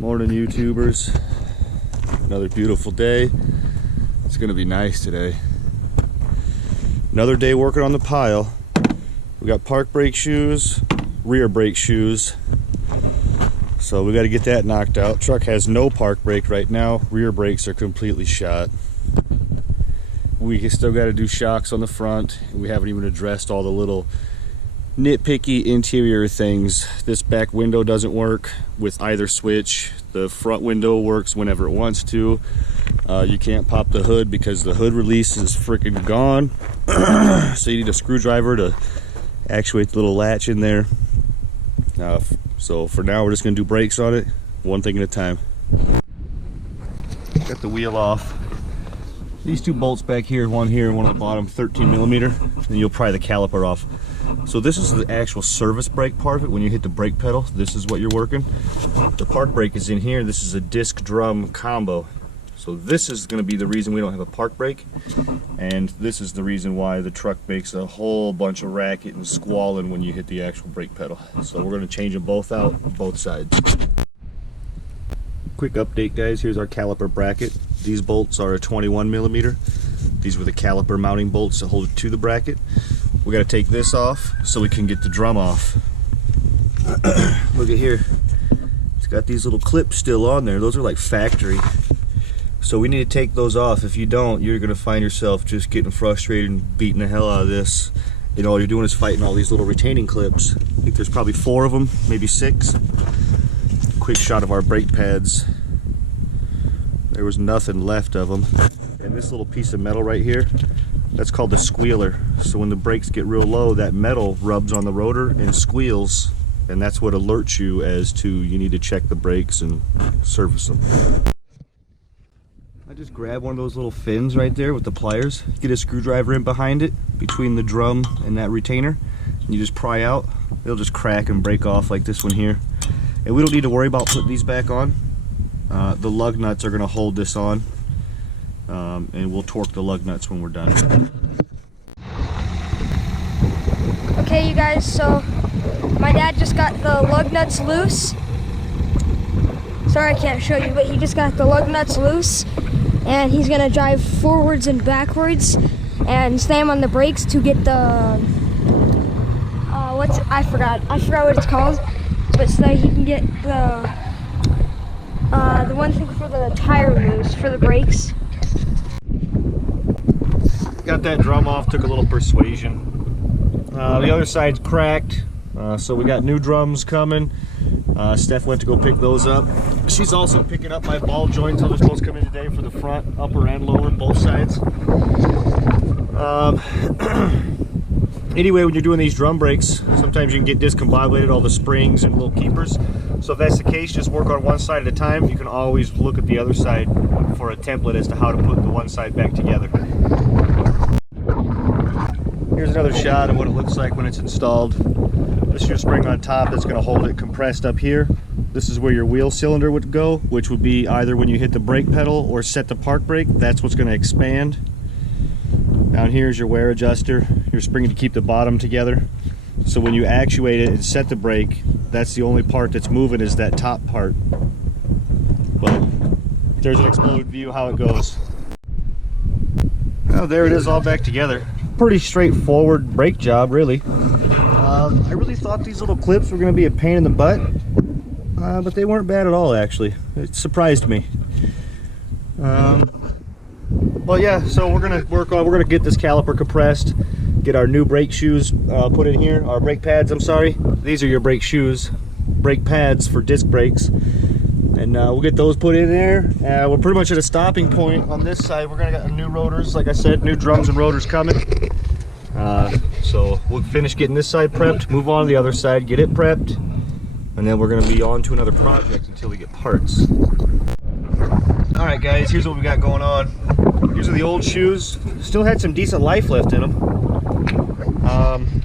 Morning, YouTubers. Another beautiful day. It's gonna be nice today. Another day working on the pile. We got park brake shoes, rear brake shoes. So we got to get that knocked out. Truck has no park brake right now. Rear brakes are completely shot. We still got to do shocks on the front. We haven't even addressed all the little nitpicky interior things. This back window doesn't work with either switch. The front window works whenever it wants to. You can't pop the hood because the hood release is freaking gone. So you need a screwdriver to actuate the little latch in there. So for now we're just going to do brakes on it, one thing at a time. Got the wheel off. These two bolts back here, one here and one on the bottom, 13 millimeter, and you'll pry the caliper off. So this is the actual service brake part of it. When you hit the brake pedal, this is what you're working. The park brake is in here. This is a disc drum combo. So this is going to be the reason we don't have a park brake, and this is the reason why the truck makes a whole bunch of racket and squalling when you hit the actual brake pedal. So we're going to change them both out, both sides. Quick update, guys. Here's our caliper bracket. These bolts are a 21 millimeter. These were the caliper mounting bolts that hold it to the bracket. We got to take this off so we can get the drum off. Look at here. It's got these little clips still on there. Those are like factory. So we need to take those off. If you don't, you're gonna find yourself just getting frustrated and beating the hell out of this. You know, all you're doing is fighting all these little retaining clips. I think there's probably 4 of them, maybe 6. Quick shot of our brake pads. There was nothing left of them. And this little piece of metal right here, that's called the squealer. So when the brakes get real low, that metal rubs on the rotor and squeals, and that's what alerts you as to you need to check the brakes and service them. I just grab one of those little fins right there with the pliers, get a screwdriver in behind it, between the drum and that retainer, and you just pry out. They'll just crack and break off like this one here. And we don't need to worry about putting these back on. The lug nuts are going to hold this on, and we'll torque the lug nuts when we're done. Okay, you guys, so my dad just got the lug nuts loose. Sorry I can't show you, but he just got the lug nuts loose. And he's gonna drive forwards and backwards and slam on the brakes to get the I forgot what it's called, but so that he can get the one thing for the tire loose for the brakes. Got that drum off, took a little persuasion. The other side's cracked, so we got new drums coming. Steph went to go pick those up. She's also picking up my ball joints. Those are supposed to come in today for the front, upper and lower, both sides. Anyway, when you're doing these drum brakes, sometimes you can get discombobulated, all the springs and little keepers. So if that's the case, just work on one side at a time. You can always look at the other side for a template as to how to put the one side back together. Here's another shot of what it looks like when it's installed. This is your spring on top that's going to hold it compressed up here. This is where your wheel cylinder would go, which would be either when you hit the brake pedal or set the park brake. That's what's going to expand. Down here is your wear adjuster, your spring to keep the bottom together. So when you actuate it and set the brake, that's the only part that's moving, is that top part. But there's an exploded view how it goes. Well, there it is all back together. Pretty straightforward brake job, really. I really thought these little clips were going to be a pain in the butt, but they weren't bad at all, actually. It surprised me. But yeah, so we're going to get this caliper compressed, get our new brake shoes put in here, our brake pads, I'm sorry. These are your brake shoes, brake pads for disc brakes. And we'll get those put in there. We're pretty much at a stopping point on this side. We're going to get new rotors, like I said, new drums and rotors coming. So we'll finish getting this side prepped, move on to the other side, get it prepped, and then we're going to be on to another project until we get parts. Alright guys, here's what we got going on. These are the old shoes. Still had some decent life left in them.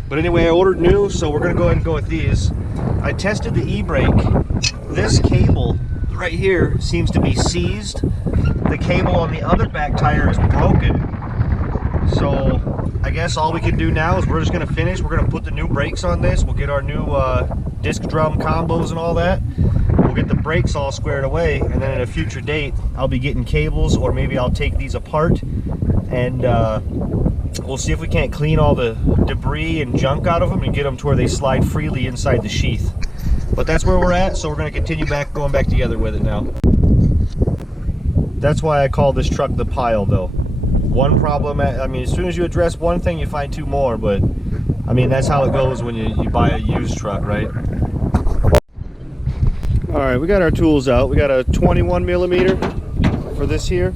But anyway, I ordered new, so we're going to go ahead and go with these. I tested the e-brake. This cable right here seems to be seized. The cable on the other back tire is broken. So I guess all we can do now is we're just going to finish. We're going to put the new brakes on this. We'll get our new disc drum combos and all that. We'll we'll get the brakes all squared away, and then at a future date, I'll be getting cables, or maybe I'll take these apart, and we'll see if we can't clean all the debris and junk out of them and get them to where they slide freely inside the sheath. But that's where we're at, so we're going to continue going back together with it now. That's why I call this truck the pile, though. One problem, I mean, as soon as you address one thing, you find two more, but I mean, that's how it goes when you buy a used truck, right? All right, we got our tools out. We got a 21 millimeter for this here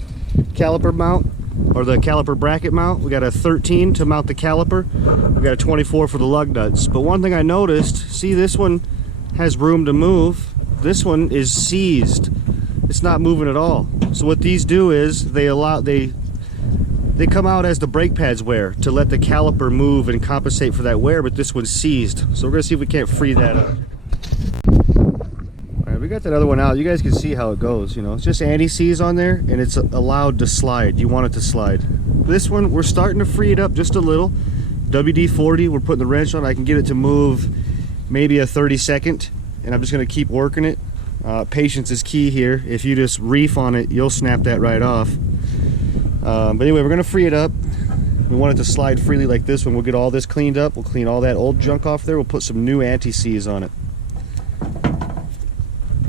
caliper mount, or the caliper bracket mount. We got a 13 to mount the caliper. We got a 24 for the lug nuts. But one thing I noticed, see, this one has room to move. This one is seized. It's not moving at all. So what these do is they come out as the brake pads wear to let the caliper move and compensate for that wear, but this one's seized. So we're gonna see if we can't free that up. All right, we got that other one out. You guys can see how it goes, you know. It's just anti-seize on there, and it's allowed to slide. You want it to slide. This one, we're starting to free it up just a little. WD-40, we're putting the wrench on. I can get it to move maybe a 32nd, and I'm just gonna keep working it. Patience is key here. If you just reef on it, you'll snap that right off. But anyway, we're gonna free it up. We want it to slide freely like this one. We'll get all this cleaned up. We'll clean all that old junk off there. We'll put some new anti-seize on it.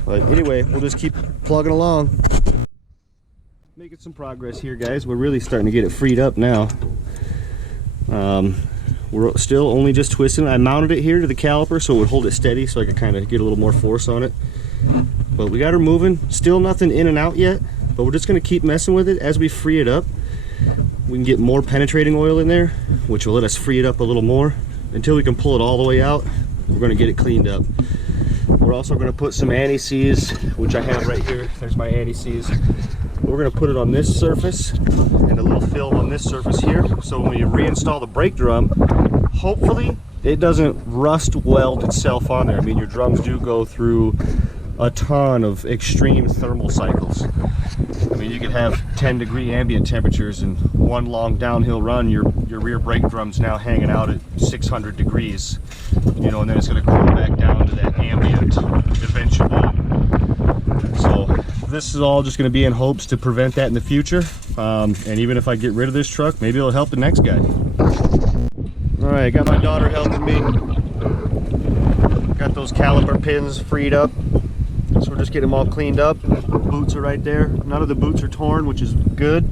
But anyway, we'll just keep plugging along. Making some progress here, guys. We're really starting to get it freed up now. We're still only just twisting. I mounted it here to the caliper so it would hold it steady, so I could kind of get a little more force on it. But we got her moving. Still nothing in and out yet, but we're just going to keep messing with it. As we free it up, we can get more penetrating oil in there, which will let us free it up a little more. Until we can pull it all the way out, we're going to get it cleaned up. We're also going to put some anti-seize, which I have right here. There's my anti-seize. We're going to put it on this surface and a little film on this surface here, so when you reinstall the brake drum, hopefully it doesn't rust weld itself on there. I mean, your drums do go through a ton of extreme thermal cycles. I mean, you could have 10-degree ambient temperatures and one long downhill run, your rear brake drum's now hanging out at 600 degrees, you know, and then it's going to cool back down to that ambient eventually. So this is all just going to be in hopes to prevent that in the future. And even if I get rid of this truck, maybe it'll help the next guy. All right, got my daughter helping me. Got those caliper pins freed up. So we're just getting them all cleaned up. Boots are right there. None of the boots are torn, which is good.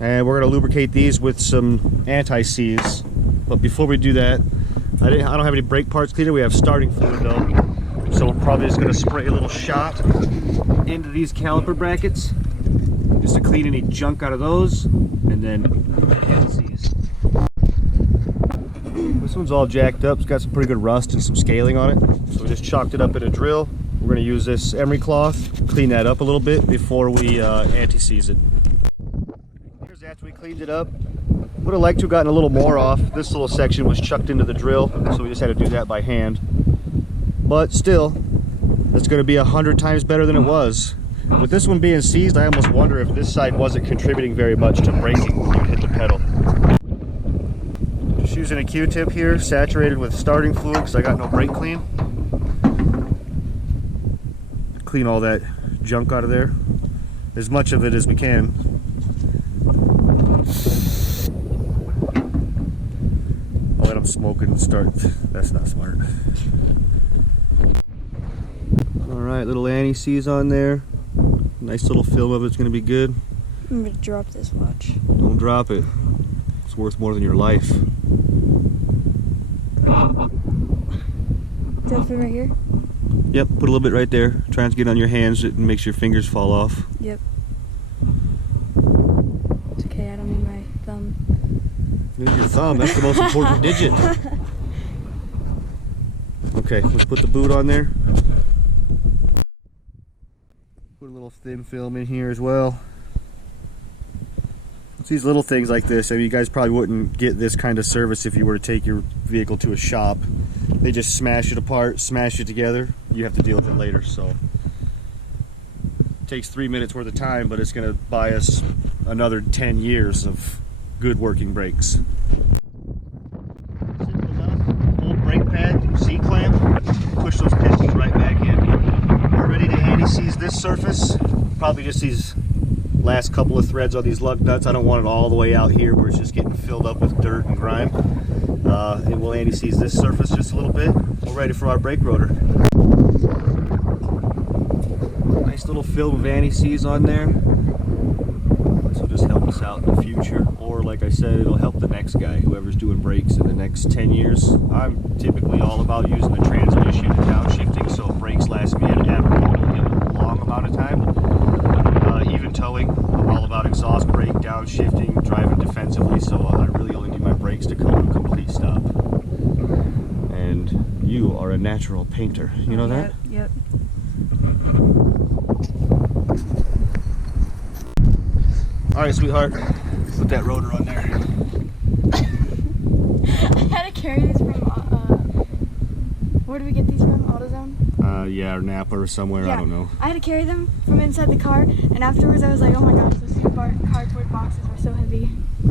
And we're going to lubricate these with some anti-seize. But before we do that, I don't have any brake parts cleaner. We have starting fluid though. So we're probably just going to spray a little shot into these caliper brackets just to clean any junk out of those, and then anti-seize. This one's all jacked up. It's got some pretty good rust and some scaling on it. So we just chalked it up in a drill. We're going to use this emery cloth, clean that up a little bit before we anti-seize it. Here's after we cleaned it up. Would have liked to have gotten a little more off. This little section was chucked into the drill, so we just had to do that by hand. But still, it's going to be 100 times better than it was. With this one being seized, I almost wonder if this side wasn't contributing very much to braking when you hit the pedal. Just using a Q-tip here, saturated with starting fluid because I got no brake clean. Clean all that junk out of there, as much of it as we can. I'll let them smoke and start. That's not smart. Alright, little anti-seize on there. Nice little film of it's going to be good. I'm going to drop this watch. Don't drop it. It's worth more than your life. Is that fit right here? Yep, put a little bit right there. Try not to get on your hands. It makes your fingers fall off. Yep. It's okay, I don't need my thumb. You need your thumb. That's the most important digit. Okay, let's put the boot on there. Put a little thin film in here as well. It's these little things like this. I mean, you guys probably wouldn't get this kind of service if you were to take your vehicle to a shop. They just smash it apart, smash it together. You have to deal with it later, so it takes 3 minutes worth of time, but it's going to buy us another 10 years of good working brakes. Simple enough. Old brake pad, C-clamp, push those pistons right back in. Perfect. probably just these last couple of threads on these lug nuts. I don't want it all the way out here where it's just getting filled up with dirt and grime. And we'll anti-seize this surface just a little bit. We're ready for our brake rotor. Nice little fill with anti-seize on there. This will just help us out in the future. Or like I said, it'll help the next guy, whoever's doing brakes in the next 10 years. I'm typically all about using the transmission and downshifting, so brakes last me an abnormally long amount of time. Even towing, I'm all about exhaust brake, downshifting, driving defensively, so I really only need my brakes to come to a complete stop. And you are a natural painter, you know that? Yep. Alright, sweetheart, put that rotor on there. I had to carry these from, where do we get these from? AutoZone? Yeah, or Napa or somewhere, I don't know. I had to carry them from inside the car, and afterwards I was like, oh my gosh, those cardboard boxes are so heavy.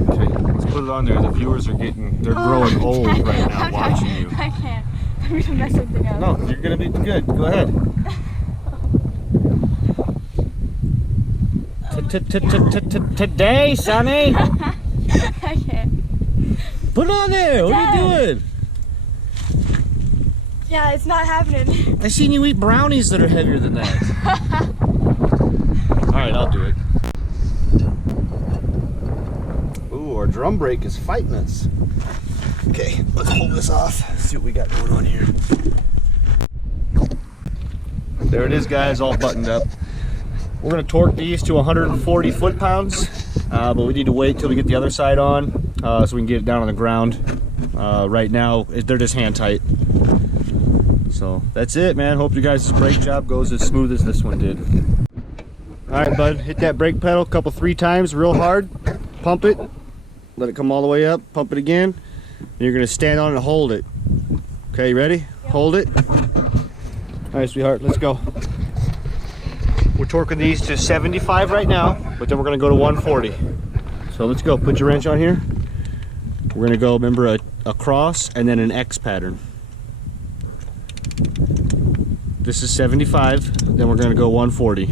Okay, let's put it on there. The viewers are they're growing old right now watching you. I can't. I'm going to mess something up. No, you're going to be good. Go ahead. Today, Sonny. I can't. Put it on there. What are you doing? Yeah, it's not happening. I seen you eat brownies that are heavier than that. All right, I'll do it. Ooh, our drum brake is fighting us. Okay, let's pull this off. See what we got going on here. There it is, guys, all buttoned up. We're gonna torque these to 140 foot-pounds, but we need to wait till we get the other side on so we can get it down on the ground. Right now, they're just hand tight. So that's it, man. Hope you guys' brake job goes as smooth as this one did. All right, bud, hit that brake pedal a 3 times real hard. Pump it, let it come all the way up, pump it again. And you're gonna stand on it and hold it. Okay, you ready? Yep. Hold it. All right, sweetheart, let's go. We're torquing these to 75 right now, but then we're gonna go to 140. So let's go, put your wrench on here. We're gonna go, remember, a cross and then an X pattern. This is 75, then we're gonna go 140.